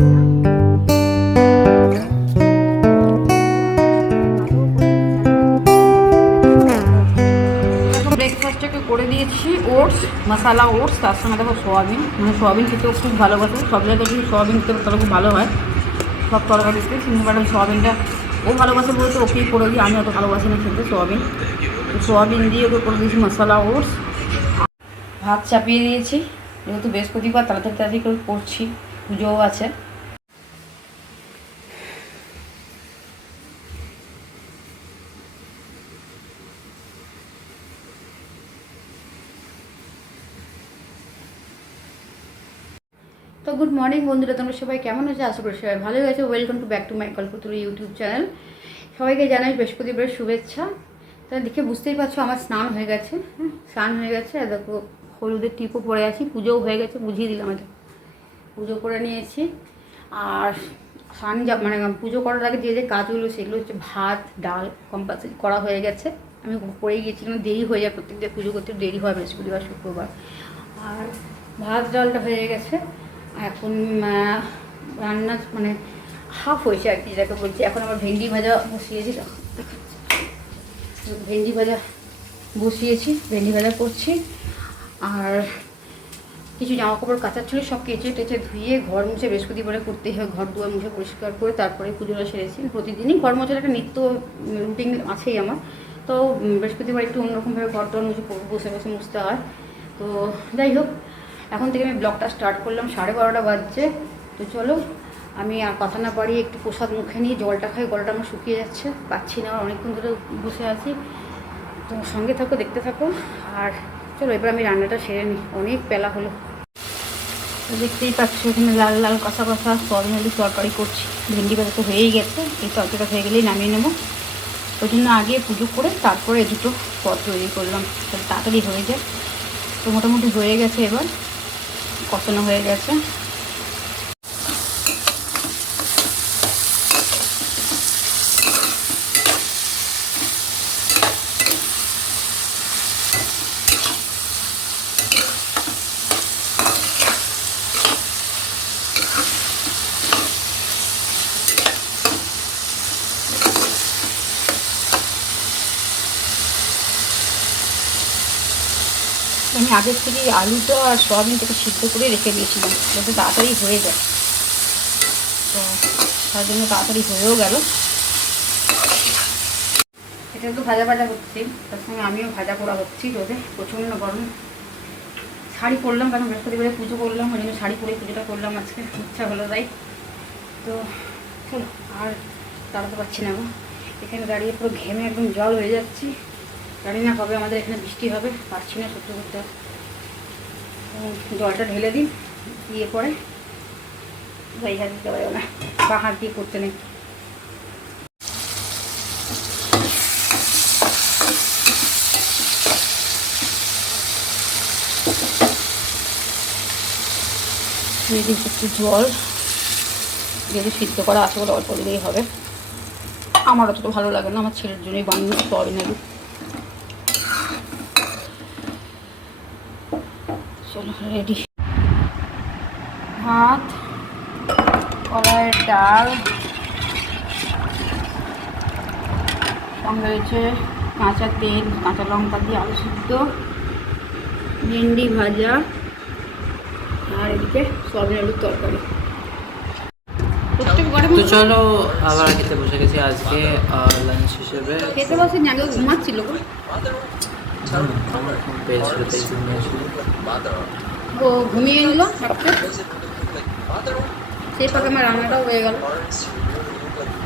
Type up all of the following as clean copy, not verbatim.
ব্রেকফাস্টটাকে করে দিয়েছি ওটস, মশালা ওটস, তার সঙ্গে দেখো সোয়াবিন, মানে সোয়াবিন খেতেও খুব ভালোবাসে। সব জায়গায় যদি সোয়াবিন খেতে তাহলে খুব ভালো হয় সব তরকারিতে, কিন্তু ম্যাডাম সোয়াবিনটা ও ভালোবাসে বলতে ওকেই করে দিই, আমি অত ভালোবাসি না খেতে সোয়াবিন। তো সোয়াবিন দিয়ে ওকে করে দিয়েছি মশালা ওটস। ভাত চাপিয়ে দিয়েছি, যেহেতু বৃহস্পতিবার তাড়াতাড়ি তাড়াতাড়ি করে করছি, পুজোও আছে। তো গুড মর্নিং বন্ধুরা, তোমরা সবাই কেমন আছো? আশা করি সবাই ভালোই আছে। Welcome to back to my Kalpataru YouTube channel. সবাইকে জানাই বৃহস্পতিবারের শুভেচ্ছা। তা দেখে বুঝতেই পারছো আমার স্নান হয়ে গেছে, স্নান হয়ে গেছে। আর দেখো হলুদের টিপও পরে আছি, পুজোও হয়ে গেছে, বুঝিয়ে দিলাম এটা। পুজো করে নিয়েছি। আর স্নান মানে পুজো করার আগে যে যে কাজগুলো সেগুলো হচ্ছে ভাত ডাল কম্পালসারি করা হয়ে গেছে। আমি করেই গেছিলাম, দেরি হয়ে যায়, প্রত্যেকটা পুজো করতে দেরি হয় বৃহস্পতিবার শুক্রবার। আর ভাত ডালটা হয়ে গেছে। এখন রান্না মানে হাফ হয়েছে আর কি, যেটাকে বলছি। এখন আমার ভেন্ডি ভাজা বসিয়েছি, ভেন্ডি ভাজা বসিয়েছি, ভেন্ডি ভাজা করছি। আর কিছু জামা কাপড় কাচার ছিল, সব কেচে টেচে ধুয়ে ঘর মুছে, বৃহস্পতিবারে করতেই হয়, ঘর দুয়ার মুছে পরিষ্কার করে তারপরে পুজোটা সেরেছি। প্রতিদিনই ঘর মোছার একটা নিত্য রুটিন আছেই আমার। তো বৃহস্পতিবার একটু অন্যরকমভাবে ঘর টর মুছে বসে বসে মুছতে হয়। তো যাই হোক, এখন থেকে আমি ব্লগটা স্টার্ট করলাম, 12:30 বাজছে। তো চলো, আমি আর কথা না পারি একটু প্রসাদ মুখে নিয়ে জলটা খাই, গলাটা আমার শুকিয়ে যাচ্ছে, পাচ্ছি না, আমার অনেকক্ষণ ধরে বসে আছি। তো সঙ্গে থাকো, দেখতে থাকো। আর চলো এবার আমি রান্নাটা সেরে নিই, অনেক বেলা হলো। তো দেখতেই পাচ্ছ এখানে লাল লাল কষা কষা সোয়াবিন আলু তরকারি করছি। ভেন্ডি ভাজা তো হয়েই গেছে, এই তরকারিটা হয়ে গেলেই নামিয়ে নেবো। ওই জন্য আগে পুজো করে তারপরে এই দুটো পদ তৈরি করলাম, তাড়াতাড়ি হয়ে যায়। তো মোটামুটি হয়ে গেছে, এবার কষানো হয়ে গেছে। আমি আগের থেকে আলুটা আর সোয়াবিনটাকে সিদ্ধ করে রেখে দিয়েছিলাম, যাতে তাড়াতাড়ি হয়ে যায়। তো তার জন্য তাড়াতাড়ি হয়েও গেল। এটা তো ভাজা ভাজা হচ্ছে, তার সঙ্গে আমিও ভাজা পোড়া হচ্ছি। রোদে প্রচণ্ড গরম। শাড়ি পরলাম, কারণ বৃহস্পতিবারে পুজো করলাম, ওই জন্য শাড়ি পরে পুজোটা করলাম আজকে, ইচ্ছা হলো তাই। তো চলো, আর দাঁড়াতে পারছি না গো, এখানে দাঁড়িয়ে পুরো ঘেমে একদম জল হয়ে যাচ্ছি। জানি না কবে আমাদের এখানে বৃষ্টি হবে, পারছি না সহ্য করতে। জলটা ঢেলে দিই, দিয়ে পরে গায়ে হাত দিতে পারবে না, বা হাত দিয়ে করতে নেই। দিয়ে দিচ্ছি একটু জল, যেহেতু সিদ্ধ করা আছে বলে অল্প দিলেই হবে। আমার অতটা ভালো লাগে না, আমার ছেলের জন্যই বানিয়ে সোয়াবিন আলু। চলো রেডি। ভাত, কলাইয়ের ডাল, সঙ্গে রয়েছে কাঁচা তেল, কাঁচা লঙ্কা দিয়ে আলু সিদ্ধ, ভেন্ডি ভাজা, আর এদিকে সোয়াবিন আলুর তরকারি। তো চলো আবার খেতে বসে গেছি আজকে লাঞ্চ হিসেবে। খেতে বসে আগে ঘুমাচ্ছিল গো, ও ঘুমিয়ে নিল, সেই ফাঁকে আমার রান্নাটাও হয়ে গেল।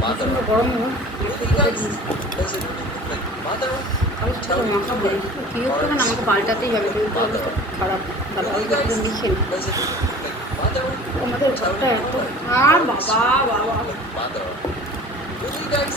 প্রচণ্ড গরম হলো, মাখা বলি কী হচ্ছে না, আমাকে পাল্টাতেই হবে, কিন্তু অবস্থা খারাপ। দাদা নিচ্ছে আমাদের ঘরটা এত, আর বাবা বাবা ভেন্ডি ভাজা, ডাল,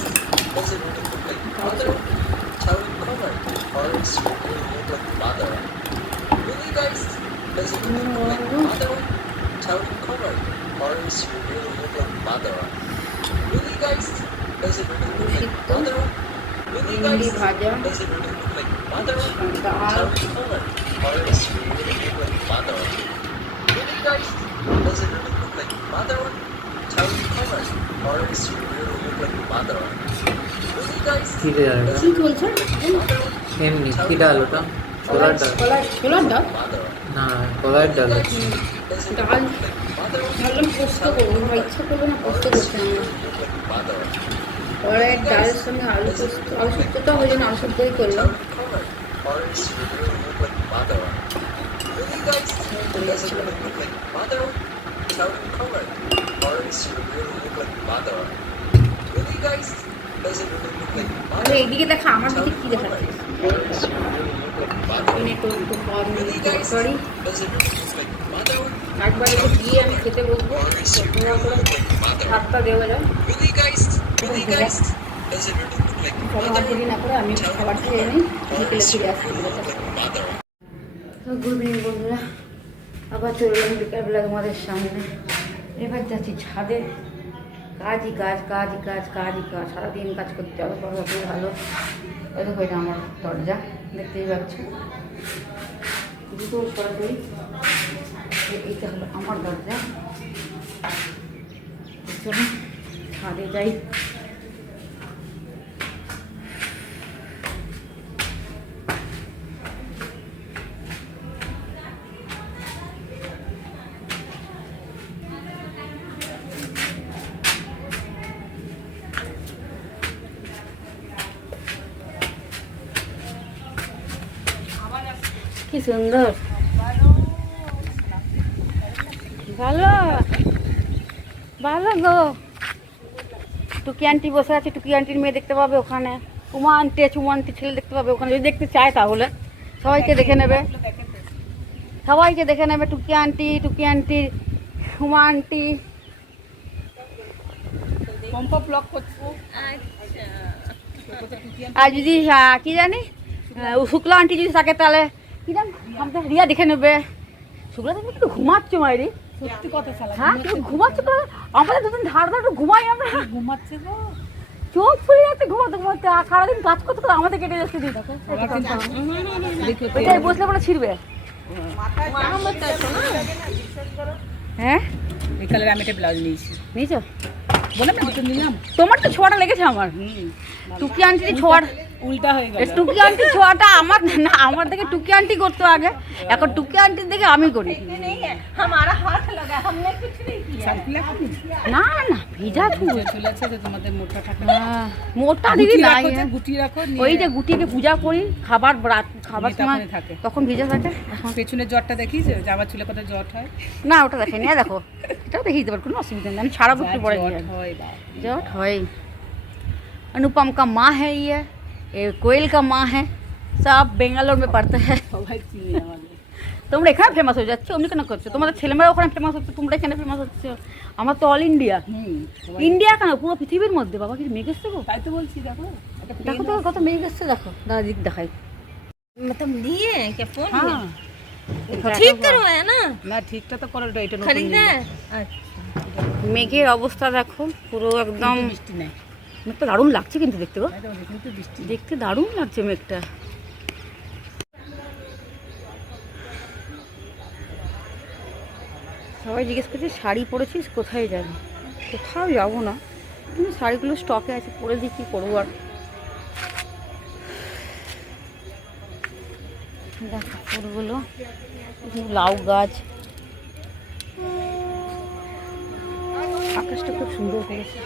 কি ডাল ওটা? কি বলছো? এমনি কি ডাল ওটা? ছোলার ডাল? ছোলার ডাল? না, কলার ডাল আছে। ডাল ভাবলাম পোস্ত করবো, আমার ইচ্ছা করলো না পোস্ত করতে আমার। কলাইয়ের ডালের সঙ্গে আলু পোস্ত, আলু সুদ্ধটা হয়ে যেন আলু সুদ্ধই করলাম। আরে এইদিকে দেখা, আমার দিকে কি দেখাচ্ছিস? তরকারি একবারে তো গিয়ে আমি খেতে বসবো, ভাতটা দেওয়া যায় সবাই হাত দেরি না করে আমি খাবার খেয়ে নিই, বিকেলে ফিরে আসছি। গুড ইভিনিং বন্ধুরা, আবার চললাম বিকালবেলা তোমাদের সামনে। এবার যাচ্ছি ছাদে, কাজই কাজ কাজই কাজ কাজই কাজ, সারাদিন কাজ করতে হবে, খুবই ভালো। ওই দেখো এটা আমার দরজা, দেখতেই পাচ্ছ, দুটো সরাসরি এইটা হলো আমার দরজা। চলো ছাদে যাই। কি সুন্দর, ভালো ভালো গো। টুকি আন্টি বসে আছে, টুকি আন্টির মেয়ে দেখতে পাবে ওখানে, উমা আন্টি আছে, উমা আন্টির ছেলে দেখতে পাবে ওখানে, যদি দেখতে চায় তাহলে সবাইকে দেখে নেবে, সবাইকে দেখে নেবে। টুকি আন্টি, উমা আন্টি। আর যদি কি জানি শুক্লা আন্টি যদি থাকে তাহলে কি জানি আমাদের রিয়া দেখে নেবে। শুক্লা তুমি একটু ঘুমাচ্ছ মায়েরি, সত্যি কথা শালা। হ্যাঁ তুমি ঘুমাচ্ছ, আমাদের দুদিন ধার ধার একটু ঘুমাই আমরা। ঘুমাচ্ছে গো। চোখ ফুলে যাচ্ছে ঘুমাতে ঘুমাতে, আর সারাদিন কাজ করতে করতে আমাদের কেটে যাচ্ছে দিন। ওইটাই বসলে বলে ছিড়বে। হ্যাঁ বিকালে আমি একটা ব্লাউজ নিয়েছি। নিয়েছো? বলে না দুটো নিলাম। তোমার তো ছোঁয়াটা লেগেছে আমার। টুকি আন্টির ছোঁয়ার উল্টা হয়ে গেল। টুকি আন্টির ছোঁয়াটা আমার না, আমার দেখে টুকি আন্টি করতো আগে, এখন টুকি আন্টির দেখে আমি করি। না না ভিজা চলেছে যে তোমাদের মোটা টাকা মোটা দিদি নাই, গুটি রাখো। ওই যে গুটিকে পূজা করি, খাবার খাবার সময় থাকে তখন ভিজা থাকে। এখন পেছনে জ্বরটা দেখিস, জামার চুলে কত জ্বর হয়। না ওটা দেখেনি, দেখো এটাও দেখিয়ে দিতে পার, কোনো অসুবিধা নেই, আমি সারা গুটি পরে জ্বর হয়। अनुपम का माँ है ये कोयल का माँ है, सब बेंगालोर में पढ़ते हैं। সবাই চিনি আমাদের। তোমরা এখানে ফেমাস হয়ে যাচ্ছ, অমনি কেন করছো? তোমাদের ছেলেমেয়েরা ওখানে ফেমাস হচ্ছে, তোমরা এখানে ফেমাস হচ্ছে। আমার তো অল ইন্ডিয়া, ইন্ডিয়া কেন পুরো পৃথিবীর মধ্যে। বাবা কি মেঘ এসছে গো, তাই তো বলছি। দেখো দেখো তো কত মেঘ এসছে, দেখো দাদা দিক দেখাই। मतलब लिए क्या फोन হ্যাঁ ठीक करवाया ना, না ঠিকটা তো করো, এটা নতুন खरीदा है। अच्छा মেঘের অবস্থা দেখো পুরো একদম, বৃষ্টি নাই। মেঘটা দারুণ লাগছে কিন্তু দেখতে গো, তাই তো বলছি, কিন্তু বৃষ্টি নেই। দেখতে দারুণ লাগছে মেঘটা। সবাই জিজ্ঞেস করছে শাড়ি পরেছিস কোথায় যাবি? কোথাও যাবো না, কিন্তু শাড়িগুলো স্টকে আছে, পরে দিই, কী করবো আর। দেখো ফুলগুলো, লাউ গাছ, আকাশটা খুব সুন্দর করেছে।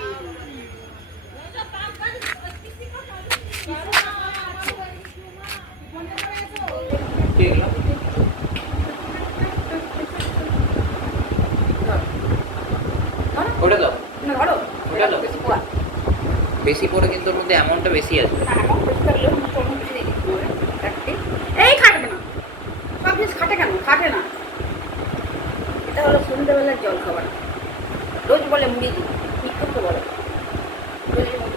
ওটা দাও, না ধরো, ওটা দাও। বেশি পোয়া। বেশি পরে কিন্তু ওর মধ্যে অ্যামাউন্টটা বেশি আছে। এই খাটবে না, সব জিনিস খাটে কেন? খাটে না। এটা হলো সন্ধ্যেবেলার জল খাবার, রোজ বলে মুড়ি দিই, ঠিক করতে বলে,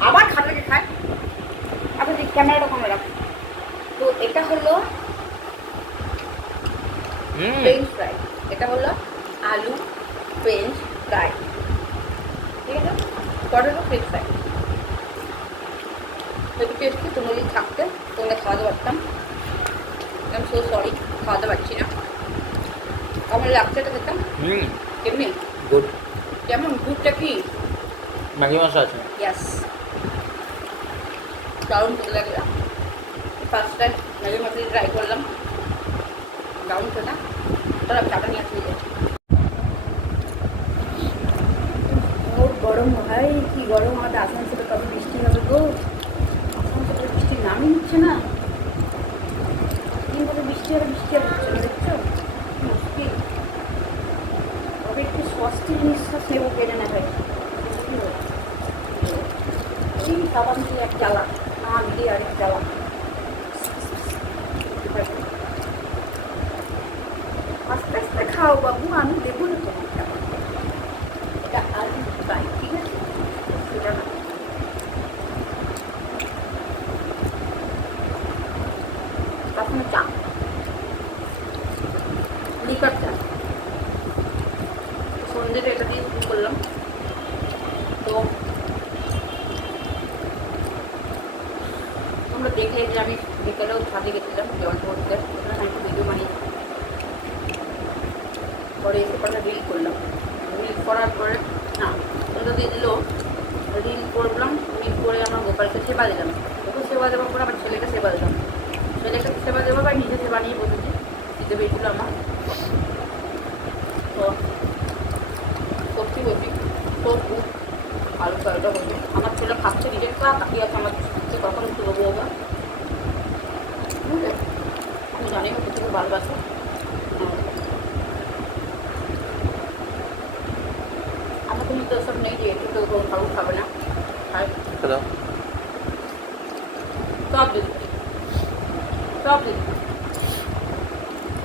আবার খাটবে খায়। আবার যে ক্যামেরাটা কমে রাখো। তো এটা হলো ফ্রেঞ্চ ফ্রাই, এটা হলো আলু ফ্রেঞ্চ ফ্রাই, ঠিক আছে, পটেটো ফ্রেঞ্চ ফ্রাই। একটু টেস্টি, তোমরা যদি থাকতে তোমরা খাওয়াতে পারতাম। আমি সো সরি খাওয়াতে পারছি না। কেমন লাগছে এটা দেখতাম, কেমনি গুড। কেমন গুড়টা কি ম্যাগি মশলা আছে ইয়াস দারুণ খেতে লাগলো ফার্স্ট টাইম ম্যাগি মশলা ট্রাই করলাম দারুণ খেতে তারা চাটা নিয়ে আসলে বহুত গরম ভাই কি গরম আমাদের আসানসোলে কবে বৃষ্টি হবে গো আসানসোলে বৃষ্টির নামই নিচ্ছে না কিভাবে বৃষ্টি হবে হচ্ছে না দেখছো মুশকিল তবে একটু স্বস্তির নিঃশ্বাস নেবো কেটে না ভাই এই সাবান দিয়ে এক জ্বালা না দিয়ে আরেক জ্বালা আস্তে আস্তে খাও বাবু আমি দেবো না তোমার খাবার এটা আলু ফ্রাই ঠিক আছে সেটা না তখন চা লিকার চা সন্ধ্যেটা এটা দিয়ে শুরু করলাম তো তোমরা দেখলে যে আমি বিকেলেও ছাদে গেছিলাম জল করতে ওখানে আমি ভিডিও বানিয়েছি পরে এসে পরে রিল করলাম রিল করার পরে না তোমরা দিয়ে দিল রিল করলাম রিল করে আমার গোপালকে সেবা দিলাম ওকে সেবা দেওয়ার পরে আমার ছেলেকে সেবা দিলাম ছেলেকে সেবা দেবো বা নিজে সেবা নিয়ে বসেছি দিতে পেরেছিল আমার তো সত্যি বলছি তো আলু ফ্রাইটা বলবে আমার ছেলে খাচ্ছে নিজের কাকি আছে আমার সত্যি কখন তুলবো বাবা বুঝলে আমি জানি না কিছু ভালোবাসে আমার তুমি তো সব নেই যে একটু তো খাবো খাবে না খাই দাও সব দিদি সব দিদি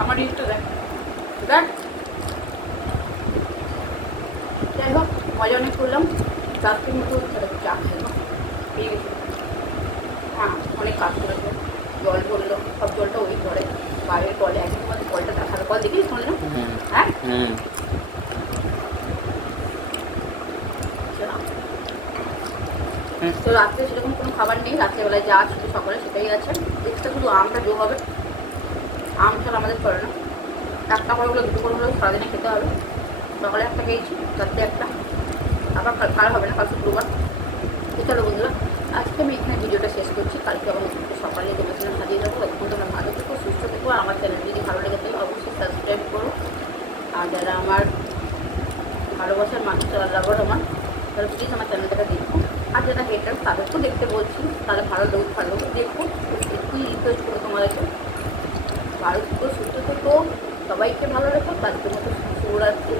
আমার ইউজটা দেখ দেখ যাই হোক মজা অনেক করলাম চারটে মতো চা খেলাম পেয়ে গেছি হ্যাঁ অনেক কাজ করেছে জল পড়লো সব জলটা ওই করে বাইরের কলে একদিন মধ্যে কলটা দেখার কল দেখি শুনলাম হ্যাঁ তো রাত্রে সেরকম কোনো খাবার নেই রাত্রেবেলায় যা ছিল সকালে সেটাই আছে এক্সট্রা শুধু আমটা যোগ হবে আম ছাড়া আমাদের করে না একটা করে হলো দুটো করে হলেও সারাদিনে খেতে হবে সকালে একটা খেয়েছি রাত্রে একটা আবার খাওয়া হবে না কাল শুক্রবার তো চলো বন্ধুরা আজকে আমি এখানে ভিডিওটা শেষ করছি কালকে আবার সকালে ভেবেছিলাম সাজিয়ে যাবো এখন তোমরা ভালো থেকো সুস্থ থেকো আর আমার চ্যানেল যদি ভালো লেগে থাকে অবশ্যই সাবস্ক্রাইব করো আর যারা আমার ভালোবাসার মানুষ যারা লাভার আমার তাহলে প্লিজ আমার চ্যানেলটাকে দেখো আর যারা হেটার তাদেরকেও দেখতে বলছি তাহলে ভালো দেখো একটুই রিকোয়েস্ট করো তোমাদেরকে ভালো থেকো সুস্থ থেকো সবাইকে ভালো রেখো তাদের মতো শুভরাত্রি